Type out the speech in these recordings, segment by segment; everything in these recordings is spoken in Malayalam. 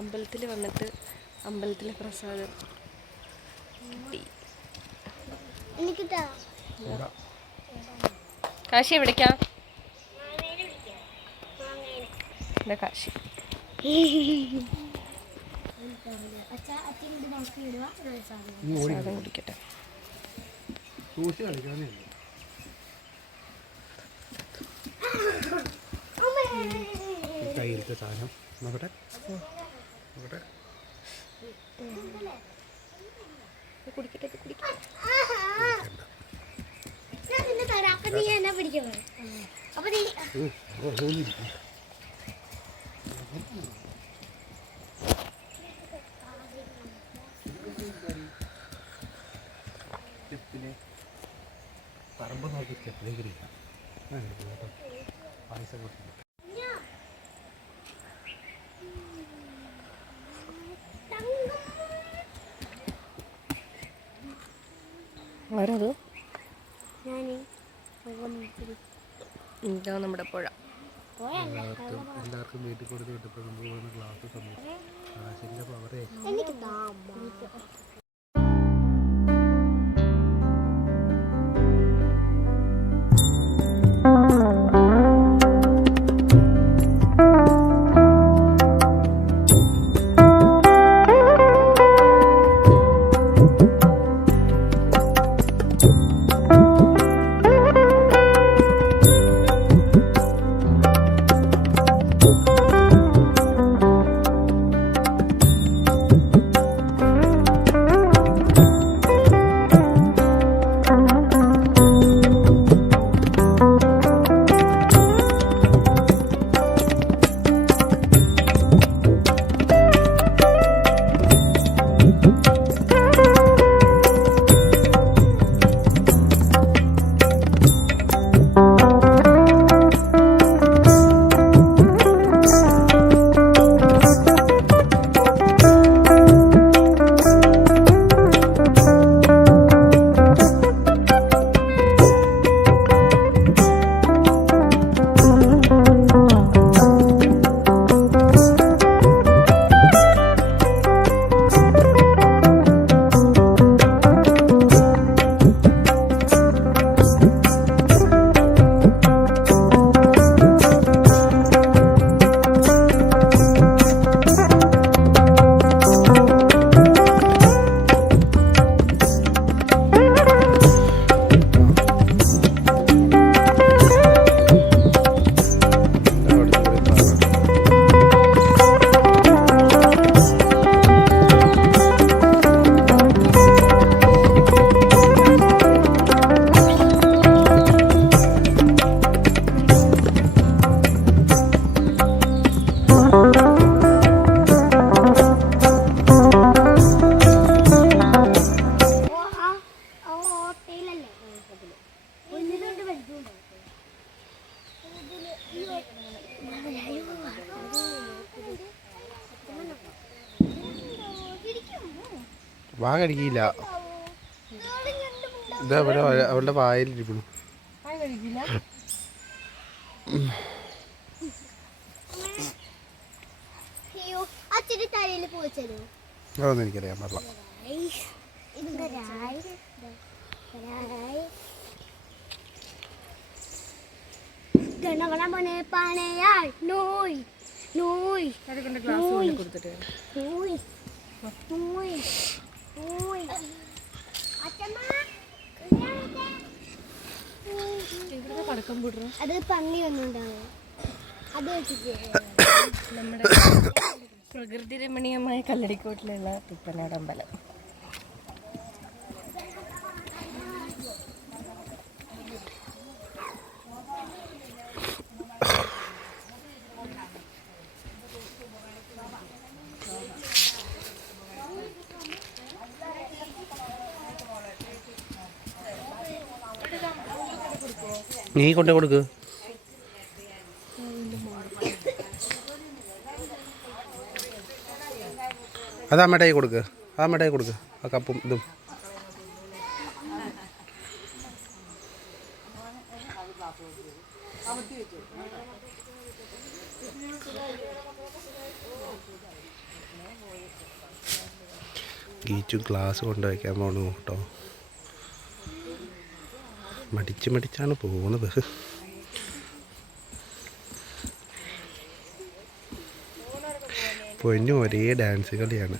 അമ്പലത്തിൽ വന്നിട്ട് അമ്പലത്തിലെ പ്രസാദം കാശി എവിടേക്കാ? കാശി കുടിക്കട്ടെ. കയ്യിലത്തെ സാധനം നോക്കട്ടെ നോക്കട്ടെ. കുടിക്കട്ടെ കുടിക്കട്ടെ. പറമ്പ് നോക്കി സ്റ്റെപ്പിലേക്ക് ഇരിക്കാം. പായസം കൊടുക്കും. ആരത്? ഇതാ നമ്മുടെ പുഴ. എല്ലാവർക്കും വീട്ടിൽ കൊടുത്ത് കിട്ടപ്പോൾ നമ്മൾ പോകുന്ന ക്ലാസ് സമയം കാശിൻ്റെ പവറേ. വാ കഴിക്കില്ല. ഇത് അവളുടെ വായിലിരിക്കുന്നു. അതൊന്നും എനിക്കറിയാൻ പാടില്ല. അത് പന്നി ഒന്നുണ്ടാവും. അത് നമ്മുടെ പ്രകൃതി രമണീയമായ കല്ലടിക്കോട്ടിലുള്ള തുപ്പനാട് അമ്പലം. നീ കൊണ്ടേ കൊടുക്ക്. അത് അമ്മേട്ടായി കൊടുക്ക്. ആ അമ്മേട്ടായി കൊടുക്ക്. ആ കപ്പും ഇതും. ഗീച്ചും ഗ്ലാസ് കൊണ്ട് വയ്ക്കാൻ പോകണു കേട്ടോ. മടിച്ചാണ് പോകുന്നത്. പൊന്നും ഒരേ ഡാൻസ് കളിയാണ്.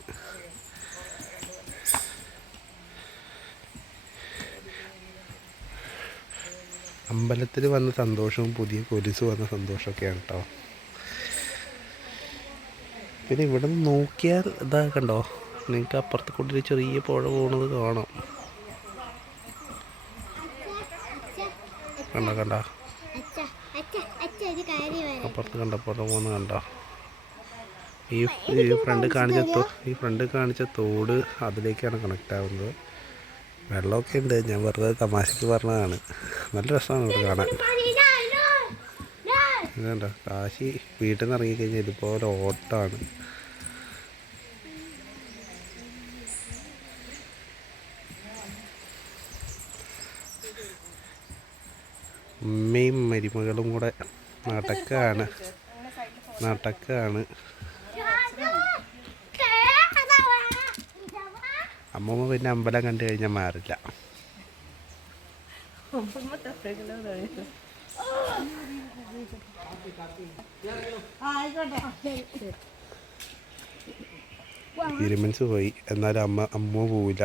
അമ്പലത്തിൽ വന്ന സന്തോഷവും പുതിയ കൊലുസ് വന്ന സന്തോഷമൊക്കെയാണ് കേട്ടോ. പിന്നെ ഇവിടെ നിന്ന് നോക്കിയാൽ ഇതാ കണ്ടോ, നിങ്ങൾക്ക് അപ്പുറത്ത് കൊണ്ടൊരു ചെറിയ പുഴ പോകുന്നത് കാണാം. കണ്ടോ അപ്പുറത്ത് കണ്ട പുഴ പോകുന്നത് കണ്ടോ. ഈ ഫ്രണ്ട് കാണിച്ച തോട് അതിലേക്കാണ് കണക്റ്റ് ആവുന്നത്. വെള്ളമൊക്കെ ഉണ്ട്, ഞാൻ വെറുതെ തമാശക്ക് പറഞ്ഞതാണ്. നല്ല രസമാണ് ഇവിടെ കാണാൻ. ഇതുണ്ടോ, കാശി വീട്ടിൽ നിന്ന് ഇറങ്ങിക്കഴിഞ്ഞാൽ ഇതുപോലെ ഓട്ടമാണ്. അമ്മയും മരുമകളും കൂടെ നടക്കാണ്. അമ്മമ്മ പിന്നെ അമ്പലം കണ്ടു കഴിഞ്ഞാൽ മാറില്ല. ഇരുമൻസ് പോയി, എന്നാലും അമ്മ പോവില്ല.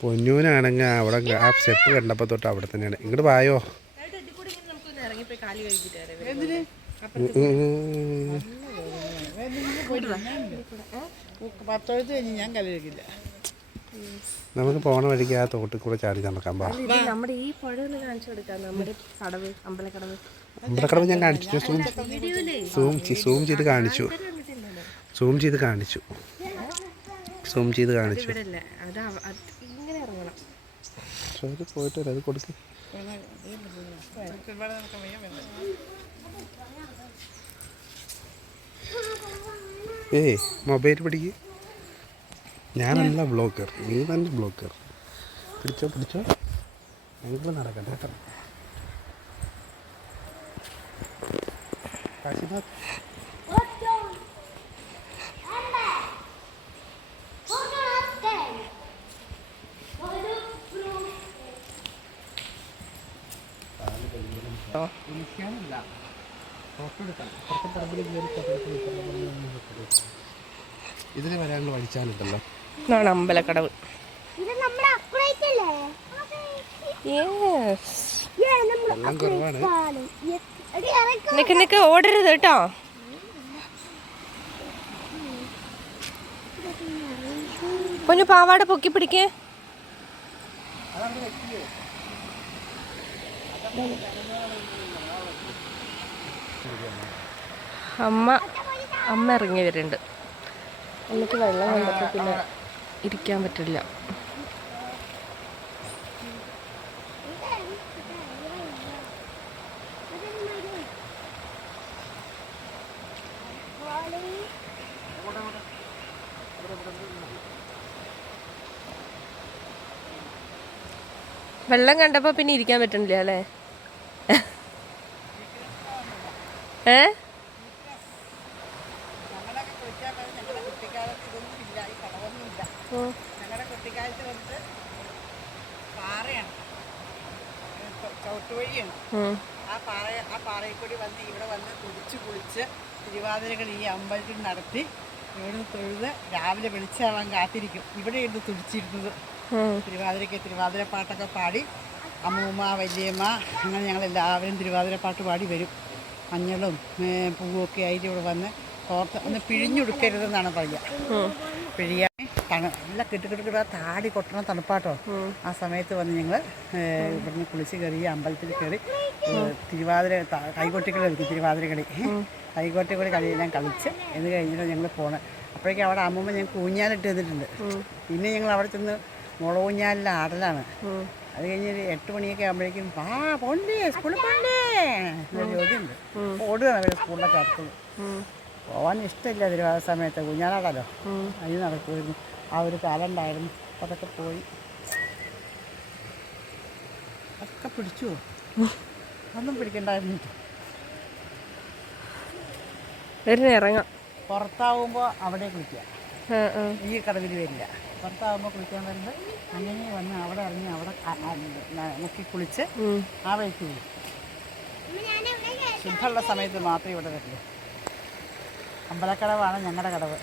പൊന്നൂനാണെങ്കിൽ അവിടെ ആ സ്റ്റെപ്പ് കണ്ടപ്പോൾ തൊട്ട് അവിടെ തന്നെയാണ്. ഇങ്ങോട്ട് വായോ. നമുക്ക് പോണ വഴിക്ക് ആ തോട്ടിൽ കൂടെ ചാടി നടക്കാൻ നമ്മുടെ ഈ പുഴ കാണിച്ചു കൊടുക്കാം. നമ്മുടെ കടവ്, അമ്പലക്കടവ് ഞാൻ കാണിച്ചു. സൂം ചെയ്ത് കാണിച്ചു. പോയിട്ട് അത് കൊടുക്ക്. മൊബൈൽ പിടിക്ക്. ഞാനല്ല ബ്ലോക്കർ, നീ തന്നെ ബ്ലോക്കർ. പിടിച്ചോ ഞങ്ങൾ നടക്കട്ടെ കേട്ടോ. കാശിനാഥ് ഇതിന് വരാനുള്ള വഴിച്ചാലുണ്ടല്ലോ. ഇതാണ് അമ്പലക്കടവ്. വെള്ളം കുറവാണ്. നിക്ക് ഓടരുത് കേട്ടോ. പൊന്നു പാവാട പൊക്കി പിടിക്കേ. അമ്മ ഇറങ്ങി വരുന്നുണ്ട്. എനിക്ക് വെള്ളം കണ്ടപ്പോൾ പിന്നെ ഇരിക്കാൻ പറ്റില്ല. വെള്ളം കണ്ടപ്പോൾ പിന്നെ ഇരിക്കാൻ പറ്റണില്ല അല്ലേ? ഞങ്ങളുടെ കുട്ടിക്കാലത്ത് വന്നിട്ട് പാറയാണ്, ചവിട്ടുവഴിയാണ്. ആ പാറയിൽ കൂടി വന്ന് ഇവിടെ വന്ന് തുടിച്ച് കുളിച്ച് തിരുവാതിരകൾ ഈ അമ്പലത്തിൽ നടത്തി ഇവിടുന്ന് തൊഴുത് രാവിലെ വെളിച്ചാവാൻ കാത്തിരിക്കും. ഇവിടെ ഇരുന്ന് തുടിച്ചിരുന്നത് തിരുവാതിര പാട്ടൊക്കെ പാടി അമ്മൂമ്മ വല്യമ്മ അങ്ങനെ ഞങ്ങളെല്ലാവരും തിരുവാതിര പാട്ട് പാടി വരും. മഞ്ഞളും പൂവൊക്കെ ആയിട്ട് ഇവിടെ വന്ന് ഒന്ന് പിഴിഞ്ഞുടുക്കരുതെന്നാണ് പറയുക. പിഴിയാൻ എല്ലാം കിട്ടുകിട്ടുകിട്ട താടി കൊട്ടണ തണുപ്പാട്ടോ. ആ സമയത്ത് വന്ന് ഞങ്ങൾ ഇവിടുന്ന് കുളിച്ച് കയറി അമ്പലത്തിൽ കയറി തിരുവാതിര കൈകൊട്ടിക്കളി കളിക്കും. കൈകൊട്ടിക്കളി കളിയെല്ലാം കളിച്ച് എന്ന് കഴിഞ്ഞിട്ട് ഞങ്ങൾ പോണേ. അപ്പോഴേക്കും അവിടെ അമ്മൂമ്മ ഞങ്ങൾക്ക് ഊഞ്ഞാലിട്ട് തന്നിട്ടുണ്ട്. പിന്നെ ഞങ്ങൾ അവിടെ ചെന്ന് മുളകൂഞ്ഞാലിൽ ആടലാണ്. അത് കഴിഞ്ഞ് 8 മണിയൊക്കെ ആകുമ്പോഴേക്കും പോണ്ടേ സ്കൂളിൽ പോണ്ടേ എന്നൊരു ചോദ്യമുണ്ട്. ഓടുകയാണ് അവർ സ്കൂളിലൊക്കെ അടുത്തത്. പോകാൻ ഇഷ്ടമില്ല തിരുവാതിര സമയത്ത്, ഊഞ്ഞാലാടാലോ, അതിന് നടക്കുമായിരുന്നു. ആ ഒരു കാലം ഉണ്ടായിരുന്നു. അതൊക്കെ പോയി. ഒക്കെ പിടിച്ചു, ഒന്നും പിടിക്കണ്ടായിരുന്നു. ഇറങ്ങാം. പുറത്താവുമ്പോൾ അവിടെ കുളിക്കുക, ആ ആ ഈ കടവിൽ വരില്ല. പുറത്താവുമ്പോൾ കുളിക്കാൻ വരുമ്പോൾ അങ്ങനെ വന്ന് അവിടെ ഇറങ്ങി അവിടെ മുക്കി കുളിച്ച് ആ വഴിക്ക് പോകും. ശുദ്ധമുള്ള സമയത്ത് മാത്രമേ ഇവിടെ വരില്ല. അമ്പലക്കടവാണ് ഞങ്ങളുടെ കടവ്.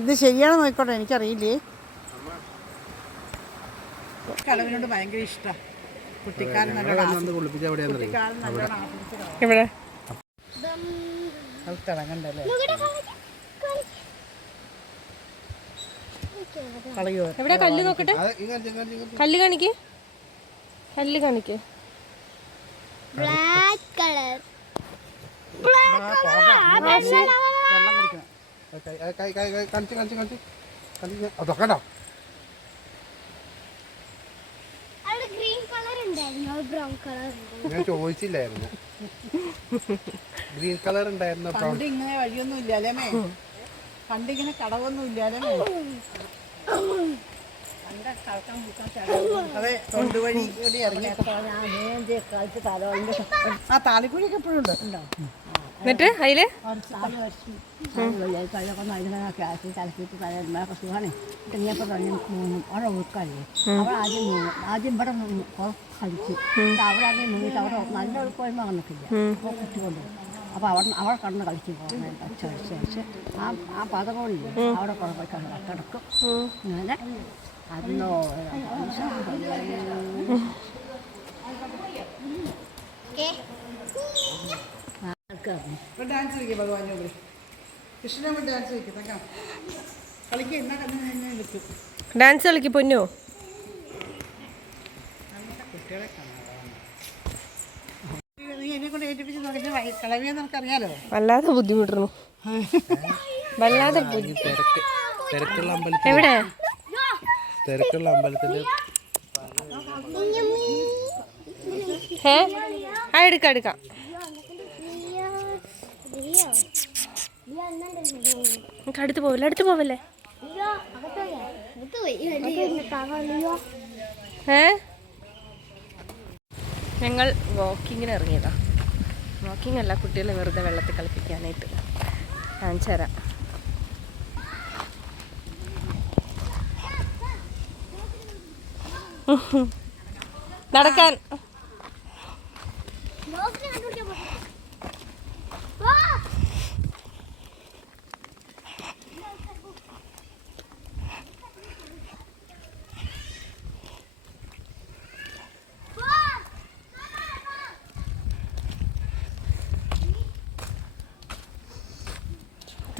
ഇത് ശരിയാണോ നോക്കോട്ടെ, എനിക്കറിയില്ലേ. കടവിനോട് ഭയങ്കര ഇഷ്ടമാണ്. കുട്ടിക്കാലം ഇവിടെ തിളങ്ങണ്ടല്ലേ, കളയോ. എവിടെ കല്ല് നോക്കട്ടെ, കല്ല് കാണിക്ക്, കല്ല് കാണിക്ക്. ബ്ലാക്ക് കളർ വെള്ളം കുടിക്കണം. അതൊക്കെണ്ടോ അവിടെ ഗ്രീൻ കളർ ഉണ്ടായിരുന്നു, ബ്രൗൺ കളർ ഞാൻ ചോദിച്ചില്ലായിരുന്നു. ഗ്രീൻ കളർ ഉണ്ടായിരുന്നു. പണ്ട് ഇങ്ങനെ വഴിയൊന്നും ഇല്ലാലേ, പണ്ടിങ്ങനെ കടവൊന്നും ഇല്ലാലേ. അതെ, തൊണ്ടുവഴി ഇറങ്ങി. ആ താലിക്കുഴിയൊക്കെ എപ്പോഴും ഉണ്ട്. എന്നിട്ട് അതില് ആദ്യം ഇവിടെ കളിച്ചു. അവിടെ ആദ്യം മുങ്ങിട്ട് അവിടെ നല്ല എളുപ്പമായിരുന്നു വന്നിട്ടില്ല. അപ്പോൾ കുട്ടിക്കൊണ്ട് അപ്പോൾ അവിടെ കടന്ന് കളിച്ചു പോകുന്നത് അടിച്ചടിച്ച് ആ പതകമില്ലേ അവിടെ കുഴപ്പം കിടക്കും. അങ്ങനെ അതിനോ ഡാൻസ് കളിക്കുക. ഭഗവാന്റെ മുമ്പിൽ കൃഷ്ണനെ ഡാൻസ് കളിക്കും. കളിക്കുക എന്നാ കണ്ണു നിൽക്കും. ഡാൻസ് കളിക്ക് പൊന്നോ. കുട്ടികളെ നീ എന്നെ കൊണ്ട് ഏറ്റിപ്പിച്ച് നോക്കി കളവിയെന്ന് നമുക്കറിയാലോ. വല്ലാതെ ബുദ്ധിമുട്ടുന്നു, വല്ലാതെ തിരക്കുള്ള അമ്പലത്തിൽ, എവിടെ തിരക്കുള്ള അമ്പലത്തിൽ ആ എടുക്കാം എടുക്കാം. നമുക്ക് അടുത്ത് പോവല്ലേ, അടുത്ത് പോവല്ലേ. ഞങ്ങൾ വാക്കിങ്ങിന് ഇറങ്ങിയതാ. വാക്കിംഗ് അല്ല, കുട്ടികളെ വെറുതെ വെള്ളത്തിൽ കളിപ്പിക്കാനായിട്ട്. കാണിച്ചു തരാം. നടക്കാൻ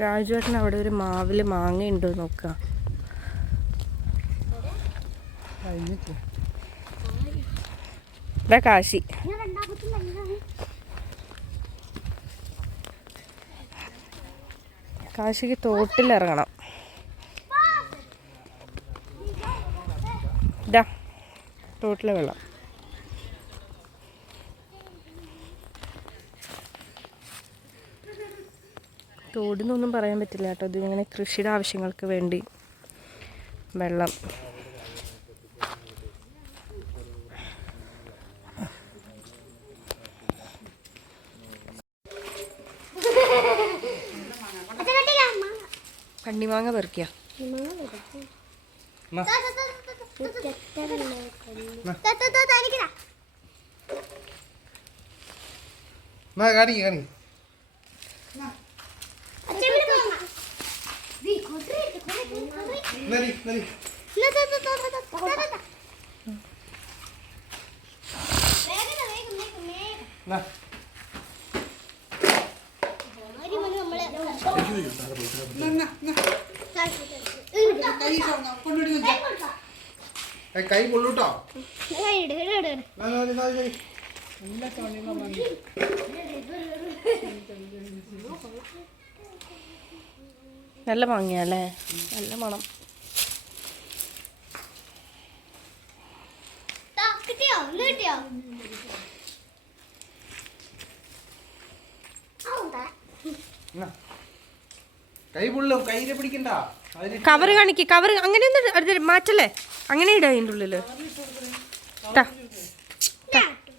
രാജുവേട്ടൻ അവിടെ ഒരു മാവിൽ മാങ്ങ ഉണ്ടോ നോക്കുക. ഇതാ കാശി. കാശിക്ക് തോട്ടിലിറങ്ങണം. ഇതാ തോട്ടിലെ വെള്ളം. തോടിന്നൊന്നും പറയാൻ പറ്റില്ല കേട്ടോ. ഇതിങ്ങനെ കൃഷിയുടെ ആവശ്യങ്ങൾക്ക് വേണ്ടി വെള്ളം. കണ്ണിമാങ്ങ പെറുക്കിയ കാണി കാണി. കൈ കൊള്ളൂട്ടോ. നല്ല മാങ്ങയല്ലേ, നല്ല മണം. കൈ പൊള്ളും, കയ്യില് പിടിക്കണ്ട. കവർ കാണിക്ക്, കവർ അങ്ങനെയൊന്നും മാറ്റല്ലേ, അങ്ങനെ ഇടാ അതിൻ്റെ ഉള്ളിൽ.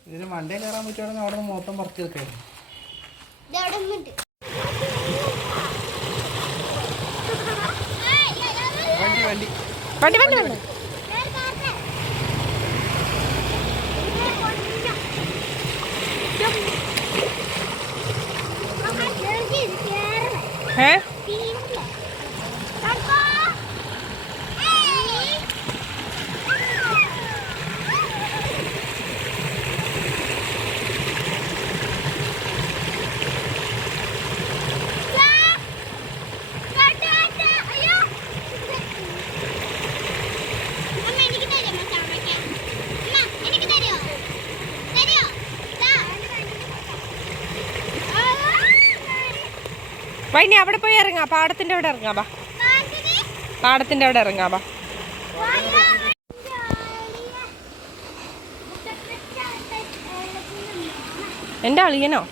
ഇതിന് മണ്ടേ കയറാൻ പറ്റുവാണെങ്കിൽ അവിടെ നിന്ന് മൊത്തം പറിച്ച് വെക്കായിരുന്നു. വണ്ടി വണ്ടി വണ്ടി വണ്ടി വണ്ടി ഏ വൈനി അവിടെ പോയി ഇറങ്ങാം, പാടത്തിൻ്റെ അവിടെ ഇറങ്ങാം. ബാ, പാടത്തിൻ്റെ അവിടെ ഇറങ്ങാം. ബാ, എൻ്റെ അളിയനോ?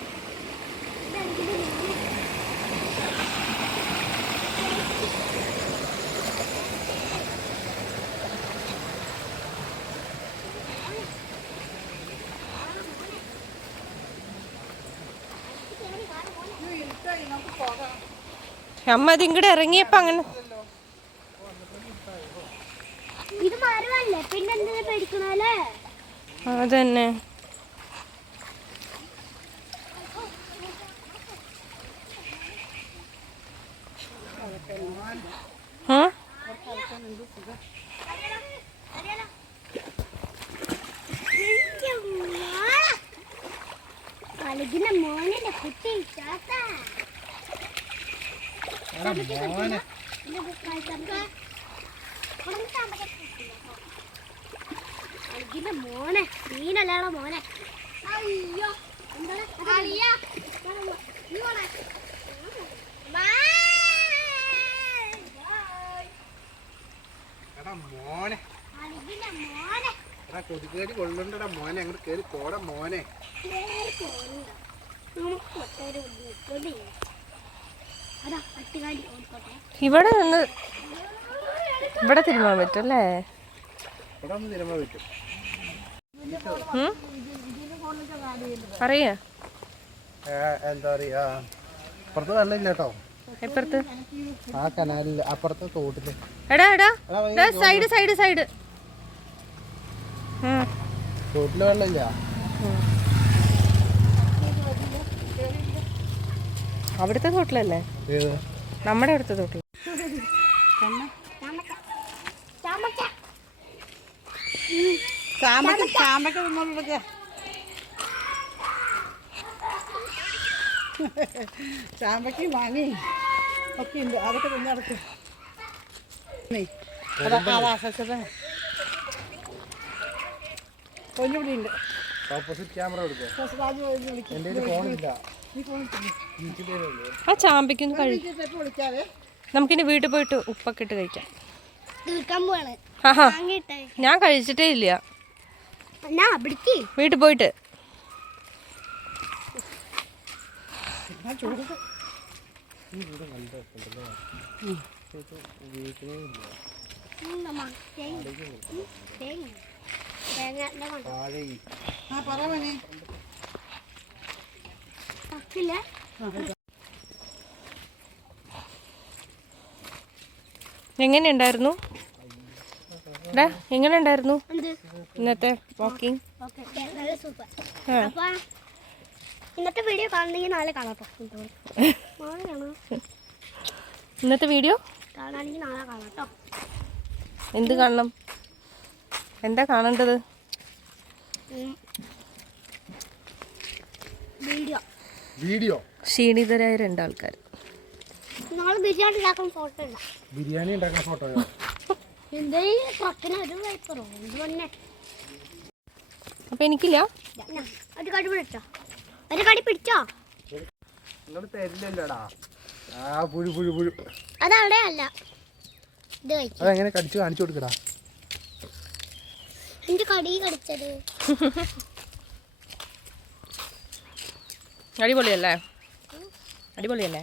അമ്മ അത് ഇങ്ങോട്ട് ഇറങ്ങിയപ്പോ അങ്ങനെ. ഇത് മരമല്ലേ, പിന്നെ എന്തിനാ പേടിക്കണല്ലേ? അതന്നെ. അലകിന്റെ മോനെ കുട്ടി അലകിന്റെ മോനെ, മീനല്ലാണോ മോനെ? അയ്യോ മോനെ കൊതുകേടി കൊള്ളുണ്ടടാ മോനെ, അങ്ങോട്ട് കയറി പോടാ മോനെ. ഇവിടെ നിന്ന് ഇവിടെ തിരുമാൻ പറ്റും അല്ലേ? ഇവിടെ ഒന്ന് തിരുമാൻ പറ്റും. അറിയാ എന്താ പറയാ, അപ്പുറത്ത് വെള്ളമില്ല കേട്ടോ. എപ്പുറത്ത്? ആ കനാലില് അപ്പുറത്തെ തോട്ടില്. എടാ എടാ സൈഡ് സൈഡ് സൈഡ് തോട്ടില് വെള്ളമില്ല. അവിടുത്തെ തോട്ടിലല്ലേ? നമ്മുടെ അവിടുത്തെ തോട്ടിൽ. ചാമ്പക്ക തിന്നോളൂക്കെ. ചാമ്പയ്ക്ക് വാങ്ങി ഒക്കെ ഉണ്ട്, അതൊക്കെ തിന്നടക്കും. കൊഞ്ഞുപിടി ഉണ്ട്. ഓപ്പോസിറ്റ് ക്യാമറ എടുക്കുക. എൻ്റെ ഫോണില്ല. ആ ചാമ്പയ്ക്കൊന്ന് കഴിക്കും. വിളിക്കാവേ. നമുക്കിനി വീട്ടിൽ പോയിട്ട് ഉപ്പൊക്കെ ഇട്ട് കഴിക്കാം. തീർക്കാൻ പോവാണ്. ആഹാ, ഞാൻ കഴിച്ചിട്ടേ ഇല്ല. വീട്ടിൽ പോയിട്ട് എങ്ങനെ ഉണ്ടായിരുന്നു? എങ്ങനെ ഉണ്ടായിരുന്നു ഇന്നത്തെ വാക്കിംഗ്? ഇന്നത്തെ വീഡിയോ കാണണമെങ്കിൽ നാളെ കാണാട്ടോ. ഇന്നത്തെ വീഡിയോ കാണാണെങ്കിൽ നാളെ കാണാട്ടോ. എന്ത് കാണണം? എന്താ കാണേണ്ടത്? വീഡിയോ. ക്ഷീണിതരായ രണ്ടാൾക്കാർ. നാളെ ബിരിയാണി ഉണ്ടാക്കാൻ ഫോട്ടോ ഇല്ല. ബിരിയാണി ഉണ്ടാക്കുന്ന ഫോട്ടോയോ? എന്തെങ്കിലും ട്രക്കിന് ഒരു വൈപ്പറോ എന്തുതന്നെ. അപ്പൊ എനിക്കില്ല. ഒരു കടി പിടിച്ചോ, ഒരു കടി പിടിച്ചോ. തരില്ലല്ലോടാ. ആ പുഴു പുഴു പുഴു. അതവിടെ അല്ല, ഇത് കഴിച്ചു. അതെങ്ങനെ കടിച്ചു കാണിച്ചു കൊടുക്കടാ. എന്റെ കടി കടിച്ചത്. അടിപൊളിയല്ലേ? അടിപൊളിയല്ലേ?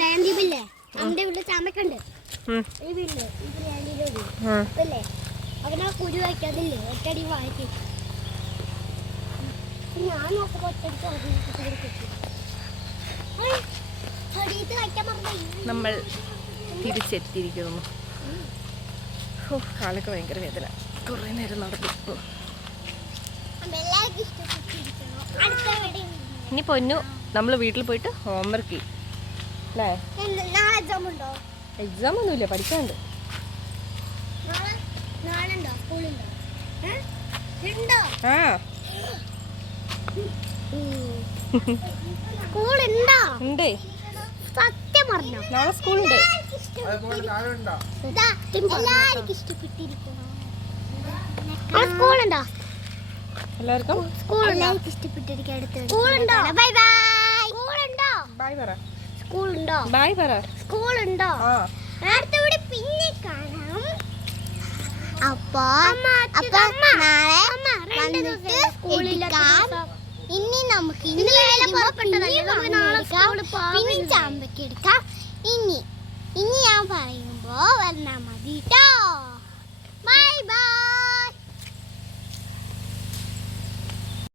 റാൻഡിബില്ലേ നമ്മുടെ വീട്ടിൽ ചാമ്പക്കുണ്ട്. ഈ വീട്ടില് ഈ റാൻഡിബില്ലേ അല്ലേ അവനാ കുരു വയ്ക്കാതില്ലേ ഒറ്റടി വായിക്കും. ഞാൻ നോക്കുമ്പോ ഒറ്റടിക്ക് വയ്ക്കാൻ പറഞ്ഞു. നമ്മൾ തിരിച്ചെത്തിയിരിക്കുന്നു. കാലൊക്കെ ഭയങ്കര വേദന, കുറേ നേരം നടന്നു. എല്ലാവർക്കും ഇഷ്ടപ്പെട്ടിരിക്കുന്നു. അടുത്ത വീഡിയോ ഇനി പൊന്നു നമ്മൾ വീട്ടിൽ പോയിട്ട് ഹോംവർക്ക് ചെയ്യും അല്ലേ? നാളെ എക്സാം ഉണ്ടോ? എക്സാം ഒന്നുമില്ല, പഠിക്കാനുണ്ട്. നാളെ ഉണ്ടോ? സ്കൂളുണ്ടോ? ഉണ്ടോ? ആ സ്കൂളുണ്ടോ? ഉണ്ട്, സത്യം പറഞ്ഞോ? നാളെ സ്കൂളുണ്ട്. എല്ലാവർക്കും ഇഷ്ടപ്പെട്ടിരിക്കുന്നു. സ്കൂളുണ്ടോ? എല്ലാവർക്കും സ്കൂളുണ്ടോ? ഇഷ്ടപ്പെട്ടിരിക്കുന്നു. സ്കൂളുണ്ടോ? Bye bye. സ്കൂളുണ്ടോ? ബൈ പറ. സ്കൂളുണ്ടോ? ബൈ പറ. സ്കൂളുണ്ടോ? ആ അടുത്തവിടെ പിന്നെ കാണാം. അപ്പൊ നാളെ വന്നിട്ട് എടുക്കാം. ഇനി നമുക്ക് പിന്നെ ചാമ്പയ്ക്ക് എടുക്കാം. ഇനി ഞാൻ പറയുമ്പോ വന്നാ മതി ട്ടോ. Bye bye.